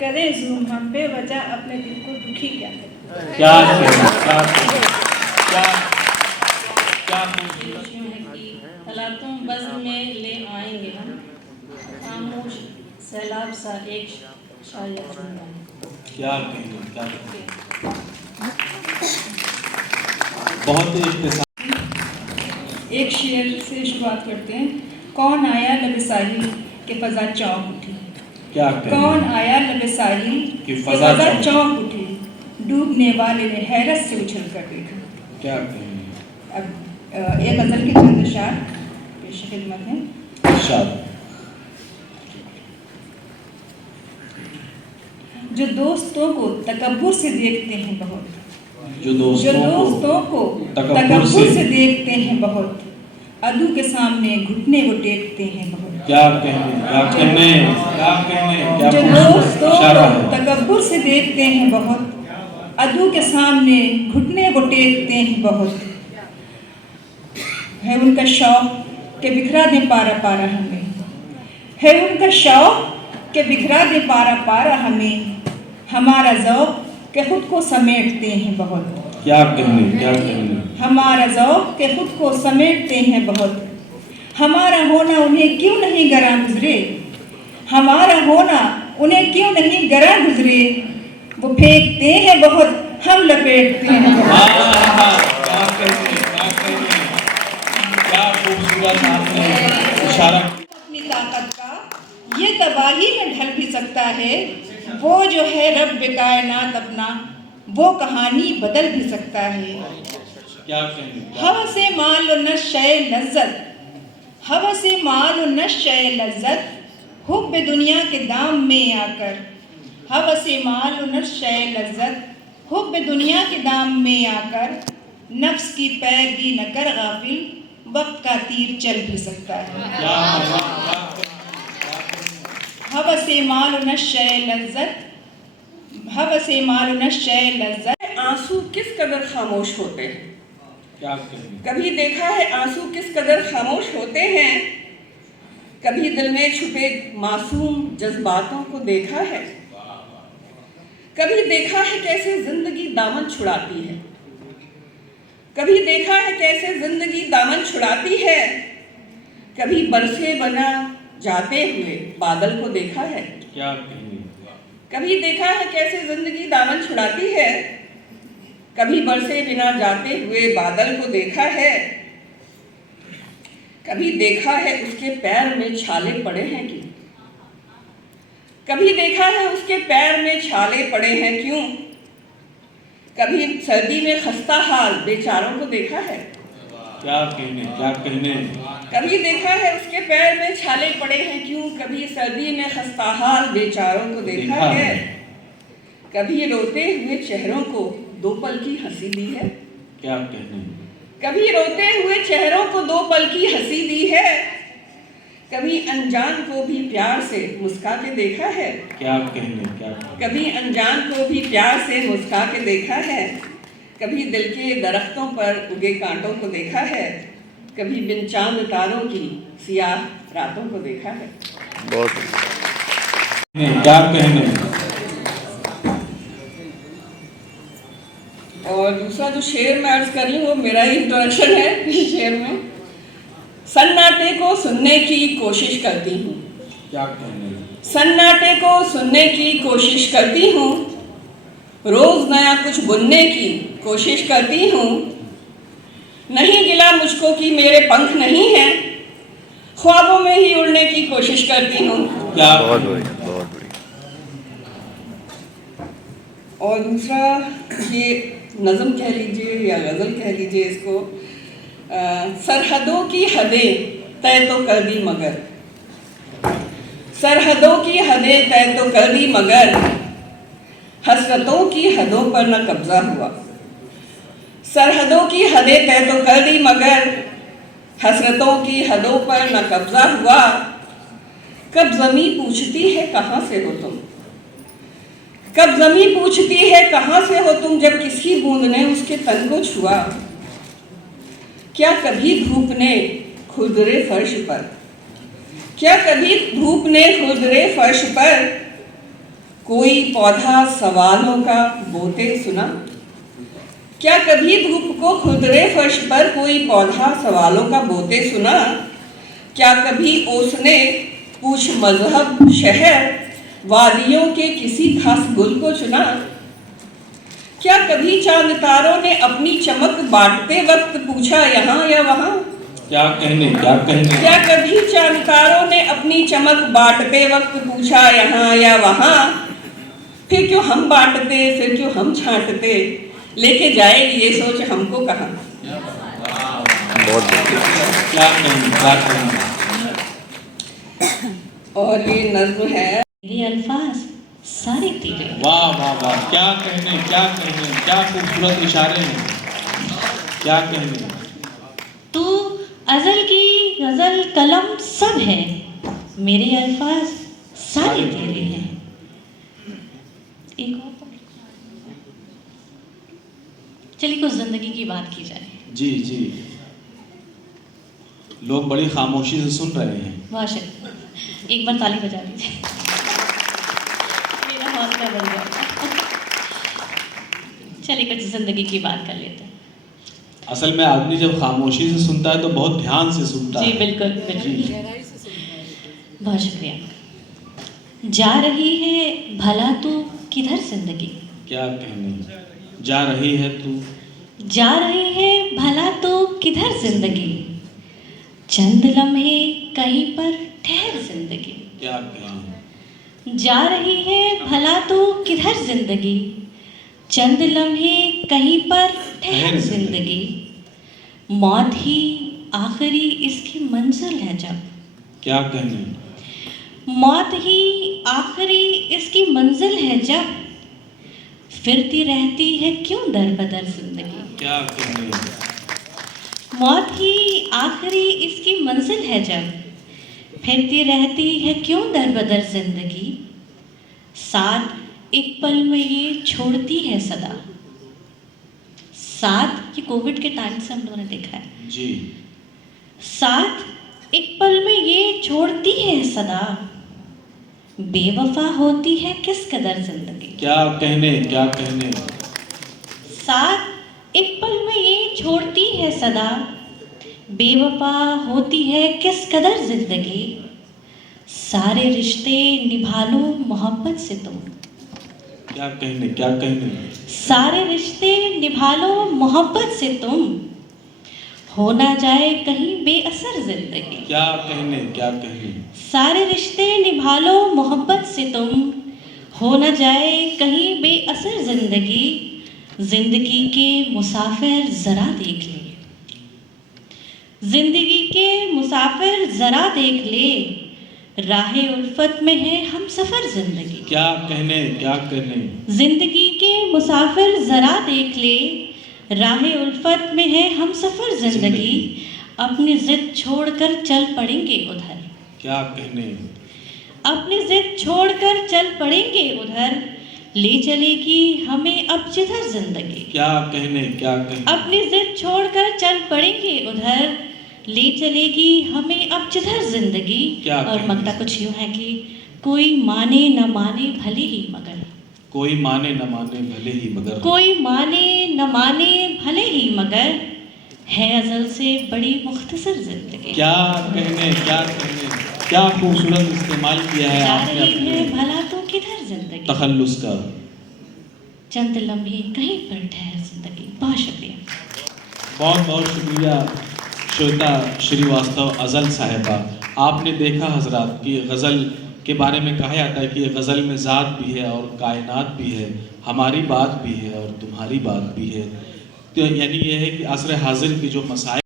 करें जूम हम बेवजह अपने दिल को दुखी क्या करें। क्या क्या क्या तलातों बज़्म में ले आएंगे हम, खामोश सैलाब सा एक शायर जुमला है। क्या कहेंगे, क्या कहेंगे? बहुत ही इख्तिसार। एक शेर से शुरुआत करते हैं। कौन आया लब साहिल के फजा चौंक उठी। क्या कहेंगे? कौन आया लब साहिल के फजा चौंक उठी, डूबने वाले ने हैरत से उछल कर देखा। क्या कहेंगे? अब एक गज़ल के चंद अशार पेश खिदमत हैं। इरशाद। जो दोस्तों को तकब्बुर से देखते हैं बहुत, जो दोस्तों को तकब्बुर से देखते हैं बहुत, अदू के सामने घुटने को टेकते हैं बहुत। क्या कहेंगे, क्या कहने, क्या कहने? जो दोस्तों को तकब्बुर से देखते हैं बहुत, अदू के सामने घुटने को टेकते हैं बहुत, है उनका शौक के बिखरा दे पारा पारा हमें, है उनका शौक के बिखरा दे पारा पारा हमें, हमारा ज़ौक़ के खुद को समेटते हैं बहुत। क्या कहने, क्या कहने? हमारा ज़ौक़ के खुद को समेटते हैं बहुत, हमारा होना उन्हें क्यों नहीं गरा गुजरे, हमारा होना उन्हें क्यों नहीं गरा गुजरे, वो फेंकते हैं बहुत, हम लपेटते हैं बहुत। क्या कहने, क्या कहने? क्या खूबसूरत आपने इशारा। अपनी ताकत का ये तबाही में ढल भी सकता है, वो जो है रब कायनात अपना, वो कहानी बदल भी सकता है। क्या कहेंगे? हवसे माल न शय लज्जत, हवसे माल न शय लज्जत, हुब्ब दुनिया के दाम में आकर, हवसे माल न शय लज्जत, हुब्ब दुनिया के दाम में आकर, नफ्स की पैरवी न कर गाफिल, वक्त का तीर चल भी सकता है। हवसे माल न शय लज्जत, हवसे माल न शय लज्जत। आंसू किस कदर खामोश होते हैं। क्या कहेंगे? कभी देखा है आंसू किस कदर खामोश होते हैं, कभी दिल में छुपे मासूम जज्बातों को देखा है, कभी देखा है कैसे जिंदगी दामन छुड़ाती है, कभी देखा है कैसे जिंदगी दामन छुड़ाती है, कभी बरसे बना जाते हुए बादल को देखा है। क्या कहेंगे? कभी देखा है कैसे जिंदगी दामन छुड़ाती है, कभी बरसे बिना जाते हुए बादल को देखा है, कभी देखा है उसके पैर में छाले पड़े हैं क्यों, कभी देखा है उसके पैर में छाले पड़े हैं क्यों, कभी सर्दी में खस्ता हाल बेचारों को देखा है। क्या कहने, क्या कहने? कभी देखा है उसके पैर में छाले पड़े हैं क्यों, कभी सर्दी में खस्ता हाल बेचारों को देखा है, कभी रोते हुए चेहरों को दो पल की हंसी दी है। क्या कहने? कभी रोते हुए चेहरों को दो पल की हंसी दी है, कभी अनजान को भी प्यार से मुस्का के देखा है। क्या कहने, क्या? कभी अनजान को भी प्यार से मुस्का के देखा है, कभी दिल के दरख्तों पर उगे कांटों को देखा है, कभी बिन चांद तारों की सियाह रातों को देखा है। बहुत क्या कहने? और दूसरा जो शेर मैं अर्ज कर रही हूँ वो मेरा ही इंट्रोडक्शन है इस शेर में। सन्नाटे को सुनने की कोशिश करती हूँ, क्या कहने? सन्नाटे को सुनने की कोशिश करती हूँ, रोज नया कुछ बुनने की कोशिश करती हूँ, नहीं गिला मुझको कि मेरे पंख नहीं हैं, ख्वाबों में ही उड़ने की कोशिश करती हूँ। क्या? बहुत बढ़िया, बहुत बढ़िया। और दूसरा ये नज़म कह लीजिए या गज़ल कह लीजिए इसको, सरहदों की हदें तय तो कर दी मगर, सरहदों की हदें तय तो कर दी मगर, हसरतों की हदों पर न कब्जा हुआ, सरहदों की हदें तय तो कर दी मगर, हसरतों की हदों पर न कब्जा हुआ, कब ज़मीं पूछती है कहाँ से हो तुम, कब ज़मीं पूछती है कहाँ से हो तुम, जब किसी बूंद ने उसके तन को छुआ, क्या कभी धूप ने खुरदरे फर्श पर, क्या कभी धूप ने खुरदरे फर्श पर कोई पौधा सवालों का बोते सुना? क्या कभी धूप को खुरदरे फर्श पर कोई पौधा सवालों का बोते सुना? क्या कभी ओसने पूछ मजहब शहर वादियों के किसी खास गुल को चुना? क्या कभी चांद तारों ने अपनी चमक बांटते वक्त पूछा यहाँ या वहाँ? क्या कहने, क्या कहने? क्या कभी चांद तारों ने अपनी चमक बांटते वक्त पूछा यहाँ या वहाँ? फिर क्यों हम बांटते, फिर क्यों हम छांटते, लेके जाएगी ये सोच हमको कहाँ? क्या कहने, क्या कहने? और ये नज्म है मेरे अल्फाज सारे तेरे। वाह वाह वाह, क्या कहने, क्या कहने, क्या खूबसूरत इशारे हैं, क्या कहने? तू अजल की गजल कलम सब है, मेरे अल्फाज सारे तेरे हैं। एक और चलिए कुछ जिंदगी की बात की जाए। जी जी, लोग बड़ी खामोशी से सुन रहे हैं। माशाअल्लाह, एक बार ताली बजा दीजिए, मेरा हौसला बढ़ गया। चलिए कुछ जिंदगी की बात कर लेते हैं। असल में आदमी जब खामोशी से सुनता है तो बहुत ध्यान से सुनता जी है। बिल्कुल बिल्कुल, बहुत शुक्रिया। जा रही है भला तू किधर जिंदगी? क्या कहने, जा रही है तू, जा रही है भला तू किधर जिंदगी? चंद लम्हे कहीं पर ठहर जिंदगी। क्या कहने? जा रही है भला तू किधर जिंदगी? चंद लम्हे कहीं पर ठहर जिंदगी। मौत ही आखिरी इसकी मंजिल है जब। क्या कहने? मौत ही आखिरी इसकी मंजिल है जब, फिरती रहती है क्यों दर बदर जिंदगी। क्या कहने? मौत ही आखिरी इसकी मंजिल है जब, फिरती रहती है क्यों दर बदर जिंदगी। साथ एक पल में ये छोड़ती है सदा। साथ ये कोविड के टाइम से हम लोगों ने देखा है। जी, साथ एक पल में ये छोड़ती है सदा, बेवफा होती है किस कदर जिंदगी। क्या कहने, क्या कहने? साथ एक पल में ये छोड़ती है सदा, बेवफा होती है किस कदर जिंदगी। सारे रिश्ते निभा लो मोहब्बत से तुम। क्या कहने, क्या कहने? सारे रिश्ते निभा लो मोहब्बत से तुम, हो ना जाए कहीं बेअसर जिंदगी। क्या कहने, क्या कहने? सारे रिश्ते निभा लो मोहब्बत से तुम, हो ना जाए कहीं बेअसर जिंदगी। जिंदगी के मुसाफिर जरा देख ले, जिंदगी के मुसाफिर जरा देख ले, राहे उल्फत में है हम सफर जिंदगी। क्या कहने, क्या कहने? जिंदगी के मुसाफिर जरा देख ले, राहे उल्फत में है हम सफर जिंदगी। अपनी जिद छोड़कर चल पड़ेंगे उधर। क्या कहने? अपनी जिद छोड़कर चल पड़ेंगे उधर, ले चलेगी हमें अब जिधर जिंदगी। क्या कहने, क्या कहने? अपनी जिद छोड़कर चल पड़ेंगे उधर, ले चलेगी हमें अब जिधर जिंदगी। क्या और कहने? मकता कुछ यूं है कि कोई माने न माने भले ही मगर, कोई माने न माने भले ही मगर, कोई माने न माने भले ही मगर, है अजल से बड़ी मुख्तसर जिंदगी। क्या कहने, क्या कहने? क्या खूबसूरत इस्तेमाल किया है जा आपने रही है अपने भला तो किधर जिंदगी, तखल्लुस का। चंद लम्हे कहीं पर ठहर जिंदगी। बहुत शुक्रिया। बहुत बहुत शुक्रिया श्वेता श्रीवास्तव अज़ल साहिबा। आपने देखा हजरात कि गज़ल के बारे में कहा जाता है कि गज़ल में ज़ात भी है और कायनात भी है, हमारी बात भी है और तुम्हारी बात भी है। तो यानी यह है कि असर हाजिर की जो मसाइल